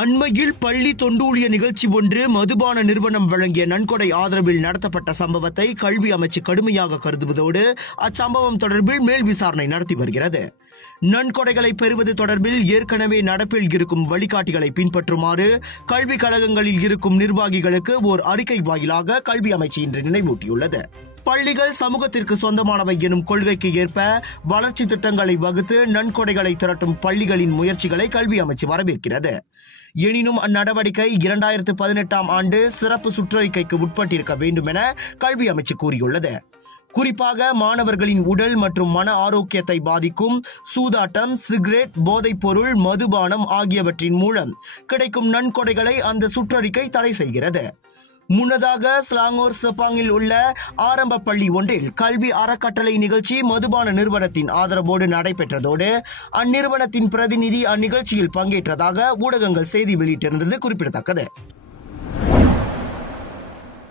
அண்மையில் பள்ளி தொண்டூழிய நிகழ்ச்சி ஒன்று மதுபான நிறுவனம் வழங்கிய நன்கொடை ஆதரவில் நடத்தப்பட்ட சம்பவத்தை கல்வி அமைச்சு கடுமையாக கருதுவதோடு அச்சம்பவம் தொடர்பில் மேல் விசாரணை நடத்தி வருகிறது. நன்கொடைகளை பெறுவது தொடர்பில் ஏற்கனவே நடப்பில் இருக்கும் வழிகாட்டிகளை பின்பற்றுமாறு கல்விக் கழகங்களில் இருக்கும் நிர்வாகிகளுக்கு ஓர் அறிக்கை வாயிலாக கல்வி அமைச்சு இன்று நினைவூட்டியுள்ளது. பள்ளிகள் சமூகத்திற்கு சொந்தமானவை எனும் கொள்கைக்கு ஏற்ப வளர்ச்சி திட்டங்களை வகுத்து நன்கொடைகளை திரட்டும் பள்ளிகளின் முயற்சிகளை கல்வி அமைச்சு வரவேற்கிறது. எனினும் அந்நடவடிக்கை 2018ஆம் ஆண்டு சிறப்பு சுற்றறிக்கைக்கு உட்பட்டிருக்க வேண்டும் என கல்வி அமைச்சு கூறியுள்ளது. குறிப்பாக மாணவர்களின் உடல் மற்றும் மன ஆரோக்கியத்தை பாதிக்கும் சூதாட்டம், சிகரெட், போதைப் பொருள், மதுபானம் ஆகியவற்றின் மூலம் கிடைக்கும் நன்கொடைகளை அந்த சுற்றறிக்கை தடை செய்கிறது. முன்னதாக ஸ்லாங்கூர் செப்பாங்கில் உள்ள ஆரம்ப பள்ளி ஒன்றில் கல்வி அறக்கட்டளை நிகழ்ச்சி மதுபான நிறுவனத்தின் ஆதரவோடு நடைபெற்றதோடு அந்நிறுவனத்தின் பிரதிநிதி அந்நிகழ்ச்சியில் பங்கேற்றதாக ஊடகங்கள் செய்தி வெளியிட்டிருந்தது குறிப்பிடத்தக்கது.